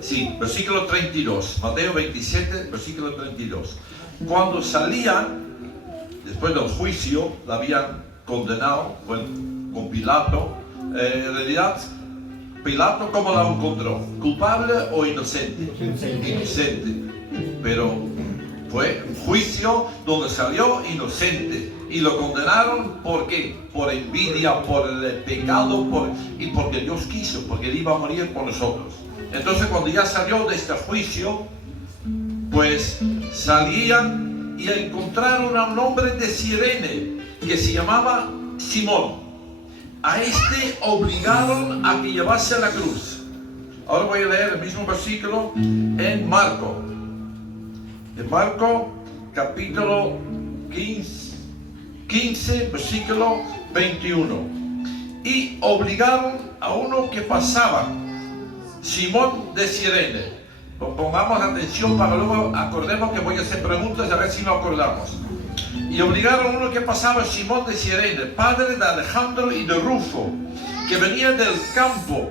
Sí, versículo 32. Mateo 27, versículo 32. Cuando salían, después del juicio, la habían condenado con Pilato. En realidad, Pilato, ¿cómo la encontró? ¿Culpable o inocente? Inocente. Pero fue un juicio donde salió inocente. Y lo condenaron, ¿por qué? Por envidia, por el pecado, y porque Dios quiso, porque Él iba a morir por nosotros. Entonces, cuando ya salió de este juicio, pues salían y encontraron a un hombre de Cirene que se llamaba Simón. A este obligaron a que llevase la cruz. Ahora voy a leer el mismo versículo en Marco. En Marco, capítulo 15, versículo 21. Y obligaron a uno que pasaba, Simón de Cirene. Pongamos atención para luego acordemos que voy a hacer preguntas a ver si nos acordamos. Y obligaron a uno que pasaba, Simón de Cirene, padre de Alejandro y de Rufo, que venía del campo,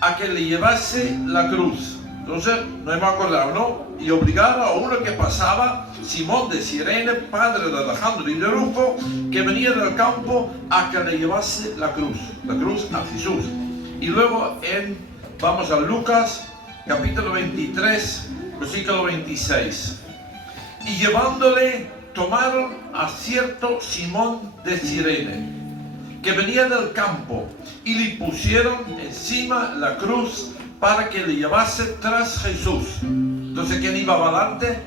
a que le llevase la cruz. Entonces, no hemos acordado, ¿no? Y obligaron a uno que pasaba, Simón de Cirene, padre de Alejandro y de Rufo, que venía del campo, a que le llevase la cruz a Jesús. Y luego vamos a Lucas, capítulo 23, versículo 26. Y llevándole, tomaron a cierto Simón de Cirene, que venía del campo, y le pusieron encima la cruz para que le llevase tras Jesús. Entonces, ¿quién iba adelante?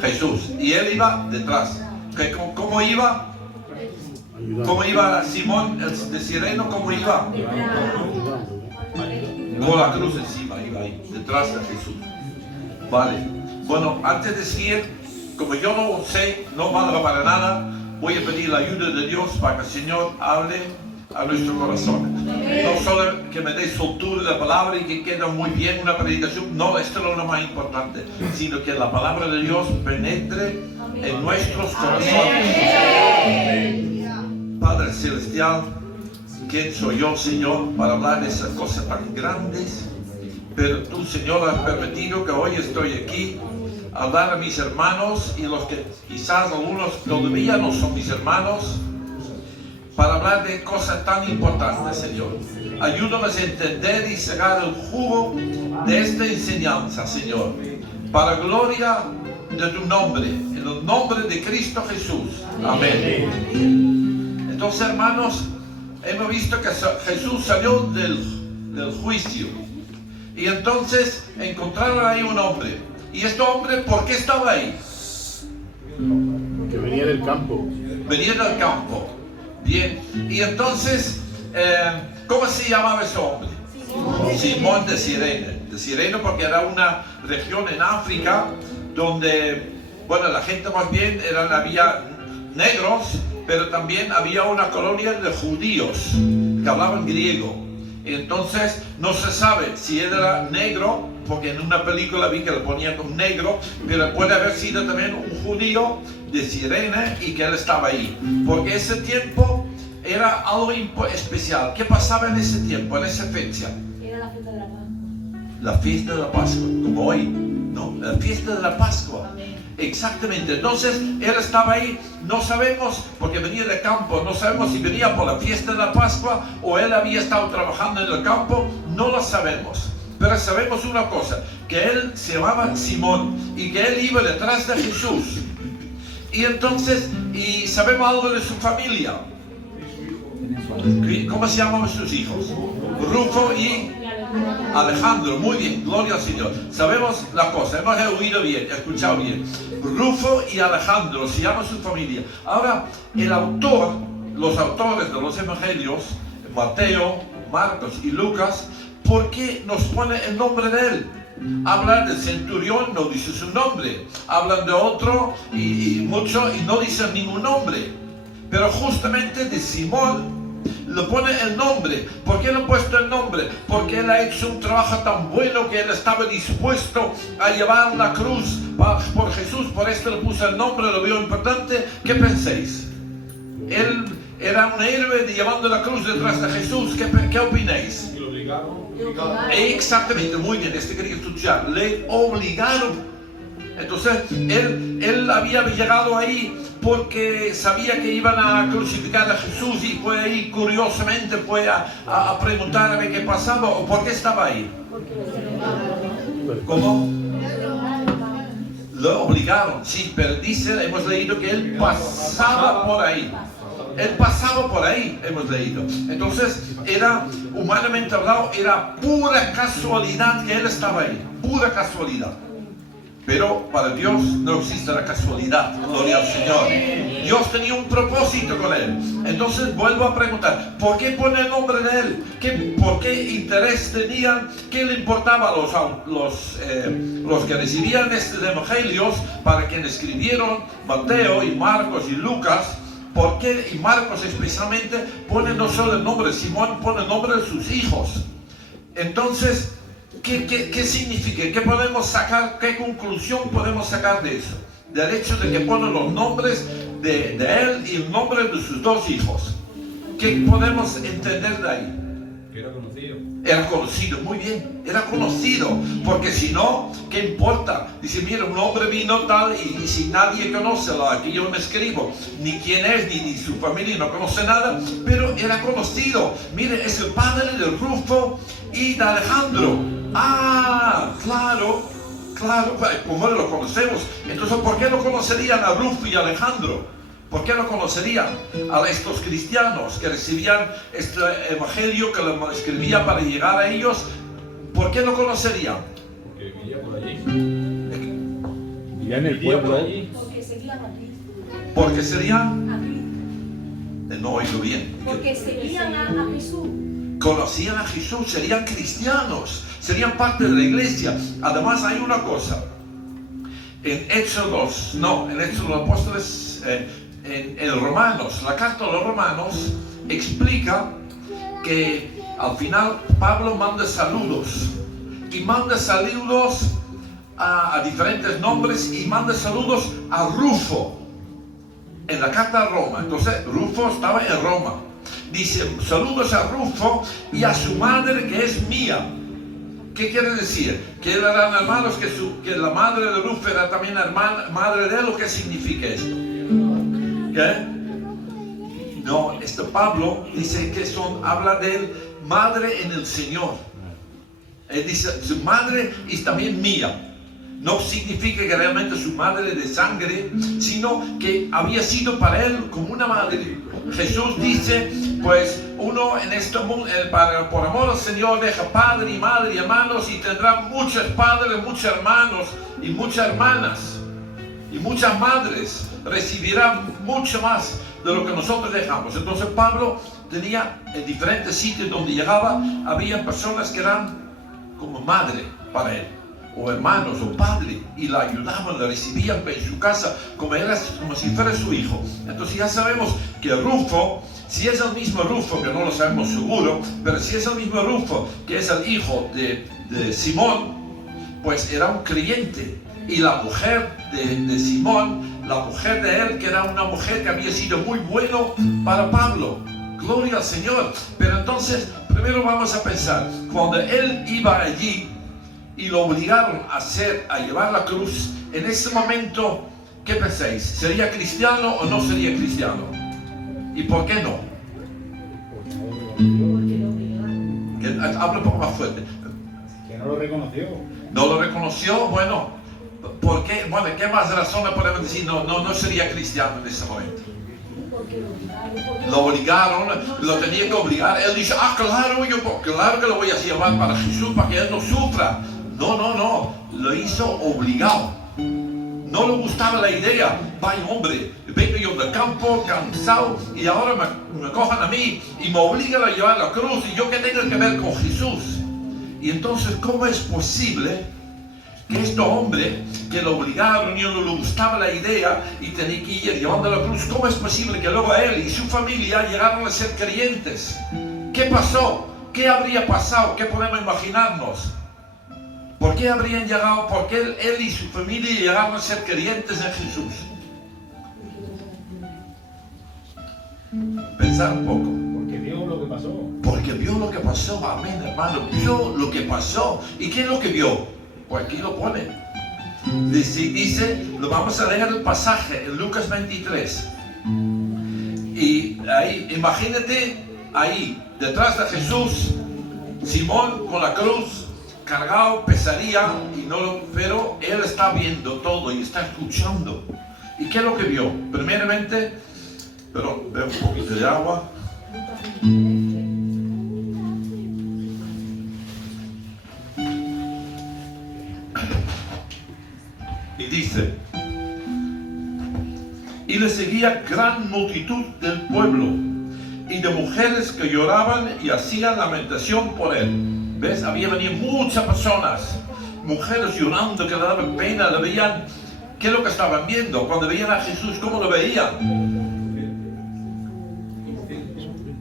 Jesús. Y él iba detrás. ¿Cómo iba? ¿Cómo iba Simón de Cirene? ¿Cómo iba? Con la cruz encima, iba ahí, detrás de Jesús. Vale. Bueno, antes de seguir, como yo no sé, no valga para nada, voy a pedir la ayuda de Dios para que el Señor hable a nuestro corazón. No solo que me dé soltura de palabra y que quede muy bien una predicación, no, esto es lo más importante, sino que la palabra de Dios penetre en nuestros corazones. Padre Celestial, ¿quién soy yo, Señor, para hablar de esas cosas tan grandes? Pero tú, Señor, has permitido que hoy estoy aquí a hablar a mis hermanos y los que quizás algunos todavía no son mis hermanos, para hablar de cosas tan importantes, Señor. Ayúdanos a entender y sacar el jugo de esta enseñanza, Señor, para gloria de tu nombre, en el nombre de Cristo Jesús. Amén. Entonces, hermanos, hemos visto que Jesús salió del juicio y entonces encontraron ahí un hombre. ¿Y este hombre por qué estaba ahí? Porque venía del campo. Venía del campo. Bien. Y entonces, ¿cómo se llamaba ese hombre? Simón de Cirene. De Cirene porque era una región en África donde, bueno, la gente más bien había negros, pero también había una colonia de judíos que hablaban griego. Entonces no se sabe si él era negro, porque en una película vi que lo ponían como negro, pero puede haber sido también un judío de Cirene y que él estaba ahí. Porque ese tiempo era algo especial. ¿Qué pasaba en ese tiempo, en esa fecha? Era la fiesta de la Pascua. La fiesta de la Pascua, como hoy, ¿no? La fiesta de la Pascua. Amén. Exactamente. Entonces él estaba ahí, no sabemos, porque venía de campo, no sabemos si venía por la fiesta de la Pascua o él había estado trabajando en el campo, no lo sabemos. Pero sabemos una cosa, que él se llamaba Simón y que él iba detrás de Jesús. Y entonces, y sabemos algo de su familia. ¿Cómo se llamaban sus hijos? Rufo y Alejandro. Muy bien, gloria al Señor. Sabemos la cosa, hemos oído bien, escuchado bien. Rufo y Alejandro se llama su familia. Ahora, los autores de los evangelios, Mateo, Marcos y Lucas, ¿por qué nos pone el nombre de él? Hablan del centurión, no dice su nombre. Hablan de otro y mucho y no dicen ningún nombre. Pero justamente de Simón le pone el nombre. ¿Por qué le ha puesto el nombre? Porque él ha hecho un trabajo tan bueno que él estaba dispuesto a llevar la cruz por Jesús. Por esto le puso el nombre, lo veo importante. ¿Qué pensáis? Él era un héroe llevando la cruz detrás de Jesús. ¿Qué opináis? Exactamente, muy bien, quería escuchar. Le obligaron. Entonces, él había llegado ahí porque sabía que iban a crucificar a Jesús y fue ahí curiosamente a preguntar a ver qué pasaba o por qué estaba ahí. ¿Cómo? Lo obligaron, sí, pero dice, hemos leído que él pasaba por ahí. Él pasaba por ahí, hemos leído. Entonces, humanamente hablado, era pura casualidad que él estaba ahí. Pura casualidad. Pero para Dios no existe la casualidad. Gloria al Señor. Dios tenía un propósito con él. Entonces vuelvo a preguntar, ¿por qué pone el nombre de él? ¿Por qué interés tenían? ¿Qué le importaba a los que recibían estos evangelios, para quienes escribieron Mateo y Marcos y Lucas? ¿Por qué? Y Marcos especialmente pone no solo el nombre de Simón, pone el nombre de sus hijos. Entonces, ¿qué significa? ¿Qué podemos sacar? ¿Qué conclusión podemos sacar de eso? Del hecho de que pone los nombres de él y el nombre de sus dos hijos. ¿Qué podemos entender de ahí? Era conocido. Era conocido, muy bien, era conocido, porque si no, ¿qué importa? Dice, mira, un hombre vino tal y si nadie conoce la que yo me escribo, ni quién es, ni su familia, no conoce nada, pero era conocido. Mire, es el padre de Rufo y de Alejandro. Ah, claro, como lo conocemos. Entonces, ¿por qué no conocerían a Rufo y a Alejandro? ¿Por qué no conocerían a estos cristianos que recibían este evangelio que lo escribía para llegar a ellos? ¿Por qué no conocerían? Porque vivía por allí. Vivía en el Vivía por pueblo. allí. Porque seguían aquí. Porque serían, Aquí. no oigo bien, Porque seguían a Jesús. conocían a Jesús, serían cristianos, serían parte de la iglesia. Además hay una cosa, en Hechos de los Apóstoles, en Romanos, la carta de los Romanos explica que al final Pablo manda saludos y manda saludos a diferentes nombres y manda saludos a Rufo en la carta a Roma. Entonces Rufo estaba en Roma. Dice, saludos a Rufo y a su madre que es mía. ¿Qué quiere decir? ¿Que eran hermanos, que la madre de Rufo era también madre de él? ¿O qué significa esto? ¿Qué? No, Pablo dice que habla de él, madre en el Señor. Él dice, su madre es también mía. No significa que realmente su madre de sangre, sino que había sido para él como una madre. Jesús dice, pues uno en este mundo, por amor al Señor, deja padre y madre y hermanos y tendrá muchos padres, muchos hermanos y muchas hermanas y muchas madres. Recibirá mucho más de lo que nosotros dejamos. Entonces Pablo tenía en diferentes sitios donde llegaba, había personas que eran como madre para él, o hermanos o padre, y la ayudaban, la recibían en su casa como si fuera su hijo. Entonces ya sabemos que Rufo, si es el mismo Rufo, que no lo sabemos seguro, pero si es el mismo Rufo que es el hijo de Simón, pues era un creyente. Y la mujer de Simón, la mujer de él, que era una mujer que había sido muy bueno para Pablo. Gloria al Señor. Pero entonces, primero vamos a pensar, cuando él iba allí y lo obligaron a llevar la cruz, en ese momento, ¿qué pensáis? ¿Sería cristiano o no sería cristiano? ¿Y por qué no? Habla un poco más fuerte. Que no lo reconoció. ¿No lo reconoció? Bueno, ¿por qué? Bueno, ¿qué más razones podemos decir no sería cristiano en ese momento? Lo obligaron, lo tenía que obligar. Él dice, claro que lo voy a llevar para Jesús, para que él no sufra. No, lo hizo obligado. No le gustaba la idea. Vaya hombre, vengo yo del campo cansado y ahora me cojan a mí y me obligan a llevar la cruz, y yo qué tengo que ver con Jesús. Y entonces, ¿cómo es posible que este hombre, que lo obligaron y no le gustaba la idea y tenía que ir llevando la cruz, cómo es posible que luego él y su familia llegaron a ser creyentes? ¿Qué pasó? ¿Qué habría pasado? ¿Qué podemos imaginarnos? ¿Por qué habrían llegado? ¿Por qué él y su familia llegaron a ser creyentes en Jesús? Pensar un poco. Porque vio lo que pasó. Porque vio lo que pasó, amén, hermano. Vio lo que pasó. ¿Y qué es lo que vio? Pues aquí lo pone. Dice, lo vamos a leer el pasaje en Lucas 23. Y ahí, imagínate, ahí, detrás de Jesús, Simón con la cruz, cargado, pesaría, pero él está viendo todo y está escuchando. ¿Y qué es lo que vio? Primeramente, pero bebe un poquito de agua. Y dice, y le seguía gran multitud del pueblo y de mujeres que lloraban y hacían lamentación por él. ¿Ves? Había venido muchas personas, mujeres llorando, que le daban pena, le veían. ¿Qué es lo que estaban viendo? Cuando veían a Jesús, ¿cómo lo veían?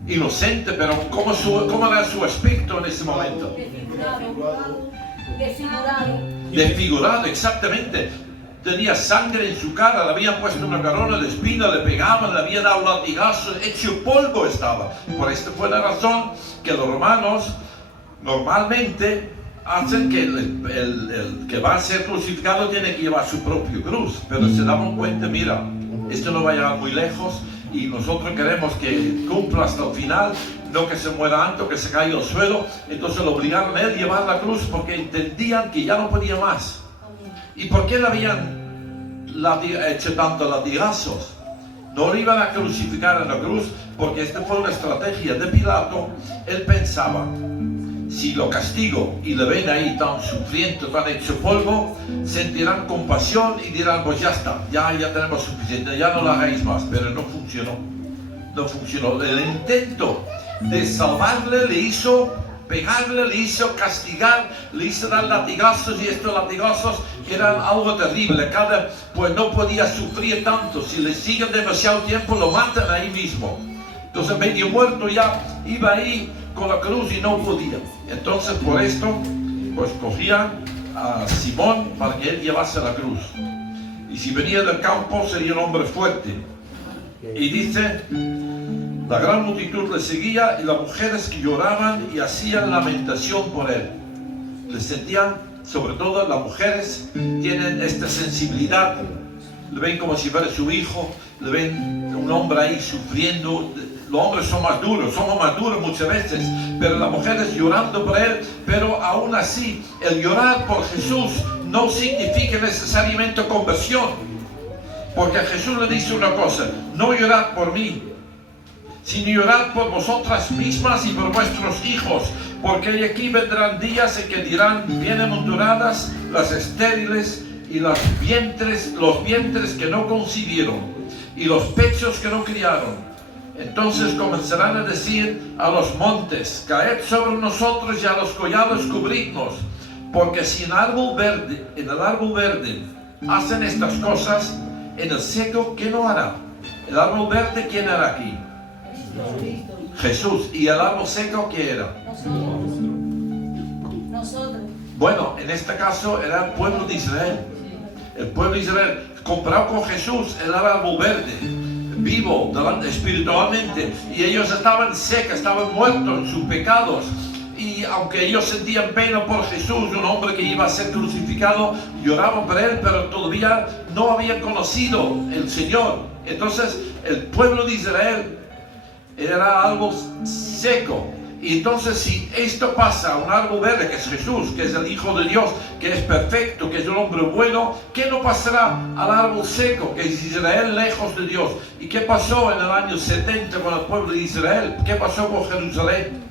Inocente, pero ¿cómo era su aspecto en ese momento? Desfigurado, exactamente. Tenía sangre en su cara, le habían puesto una corona de espinas, le pegaban, le habían dado latigazos, hecho polvo estaba. Por esta fue la razón que los romanos normalmente hacen que el que va a ser crucificado tiene que llevar su propia cruz. Pero se daban cuenta, mira, esto no va a llegar muy lejos y nosotros queremos que cumpla hasta el final, no que se muera antes, que se caiga al suelo. Entonces lo obligaron a él a llevar la cruz porque entendían que ya no podía más. ¿Y por qué le habían hecho tantos latigazos? No lo iban a crucificar en la cruz porque esta fue una estrategia de Pilato. Él pensaba, si lo castigo y le ven ahí tan sufriente, tan hecho polvo, sentirán compasión y dirán, pues ya está, ya tenemos suficiente, ya no lo hagáis más. Pero no funcionó, no funcionó. El intento de salvarle le hizo pegarle, le hizo castigar, le hizo dar latigazos, y estos latigazos eran algo terrible. Pues no podía sufrir tanto. Si le siguen demasiado tiempo lo matan ahí mismo. Entonces medio muerto ya iba ahí con la cruz y no podía. Entonces por esto pues cogían a Simón para que él llevase la cruz. Y si venía del campo sería un hombre fuerte. Y dice, la gran multitud le seguía y las mujeres que lloraban y hacían lamentación por él. Le sentían, sobre todo las mujeres tienen esta sensibilidad, le ven como si fuera su hijo, le ven un hombre ahí sufriendo. Los hombres son más duros, somos más duros muchas veces, pero las mujeres llorando por él. Pero aún así, el llorar por Jesús no significa necesariamente conversión, porque Jesús le dice una cosa: no llorad por mí, sino llorad por vosotras mismas y por vuestros hijos, porque aquí vendrán días en que dirán, bienaventuradas las estériles y los vientres que no concibieron y los pechos que no criaron. Entonces comenzarán a decir a los montes, caed sobre nosotros, y a los collados cubridnos, porque si en el árbol verde hacen estas cosas, en el seco, ¿qué no hará? El árbol verde, ¿quién era aquí? Jesús. ¿Y el árbol seco qué era? Nosotros. Bueno, en este caso era el pueblo de Israel. El pueblo de Israel, comparado con Jesús, era el árbol verde, vivo espiritualmente, y ellos estaban secos, estaban muertos en sus pecados. Y aunque ellos sentían pena por Jesús, un hombre que iba a ser crucificado, lloraban por él, pero todavía no habían conocido el Señor. Entonces el pueblo de Israel era algo seco. Y entonces, si esto pasa a un árbol verde, que es Jesús, que es el Hijo de Dios, que es perfecto, que es un hombre bueno, ¿qué no pasará al árbol seco, que es Israel lejos de Dios? ¿Y qué pasó en el año 70 con el pueblo de Israel? ¿Qué pasó con Jerusalén?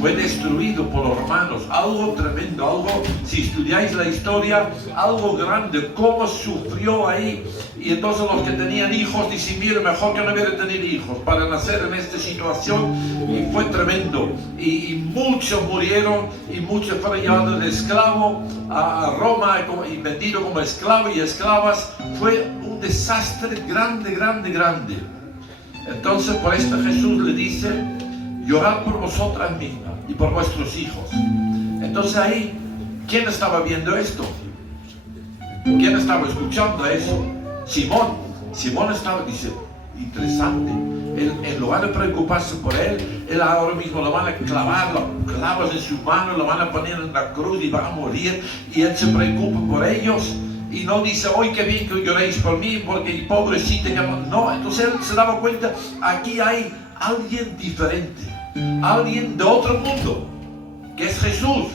Fue destruido por los romanos. Algo tremendo, algo, si estudiáis la historia, algo grande, cómo sufrió ahí. Y entonces los que tenían hijos dicen, mira, mejor que no hubiera tenido hijos para nacer en esta situación. Y fue tremendo, y muchos murieron, y muchos fueron llevados de esclavo a Roma y vendidos como esclavos y esclavas. Fue un desastre grande, grande, grande. Entonces por esto Jesús le dice, llorad por vosotras mismas y por vuestros hijos. Entonces ahí, ¿quién estaba viendo esto? ¿Quién estaba escuchando eso? Simón. Simón estaba, dice, interesante. en lugar de preocuparse por él ahora mismo lo van a clavar, los clavos en sus manos, lo van a poner en la cruz y va a morir. Y él se preocupa por ellos y no dice, hoy qué bien que lloréis por mí, porque pobrecito. No, entonces él se daba cuenta, aquí hay alguien diferente, alguien de otro mundo, que es Jesús.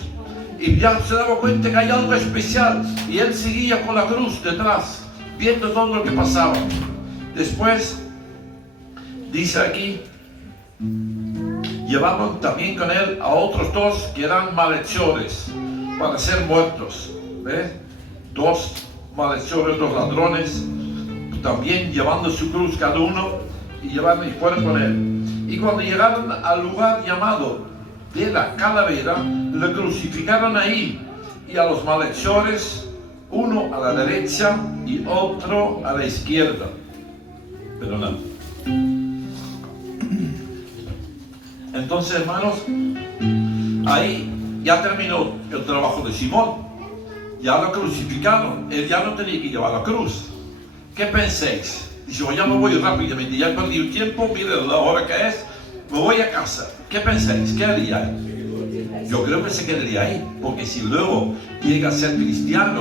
Y ya se daba cuenta que hay algo especial. Y él seguía con la cruz detrás, viendo todo lo que pasaba. Después, dice aquí, llevaban también con él a otros dos que eran malhechores para ser muertos. ¿Ves? Dos malhechores, dos ladrones, también llevando su cruz cada uno, y fueron con él. Y cuando llegaron al lugar llamado de la calavera, le crucificaron ahí, y a los malhechores, uno a la derecha y otro a la izquierda. Perdona. Entonces, hermanos, ahí ya terminó el trabajo de Simón. Ya lo crucificaron, él ya no tenía que llevar la cruz. ¿Qué pensáis? Dice, ya me voy rápidamente, ya he perdido tiempo, mire la hora que es, me voy a casa. ¿Qué pensáis? ¿Qué haría él? Yo creo que se quedaría ahí, porque si luego llega a ser cristiano,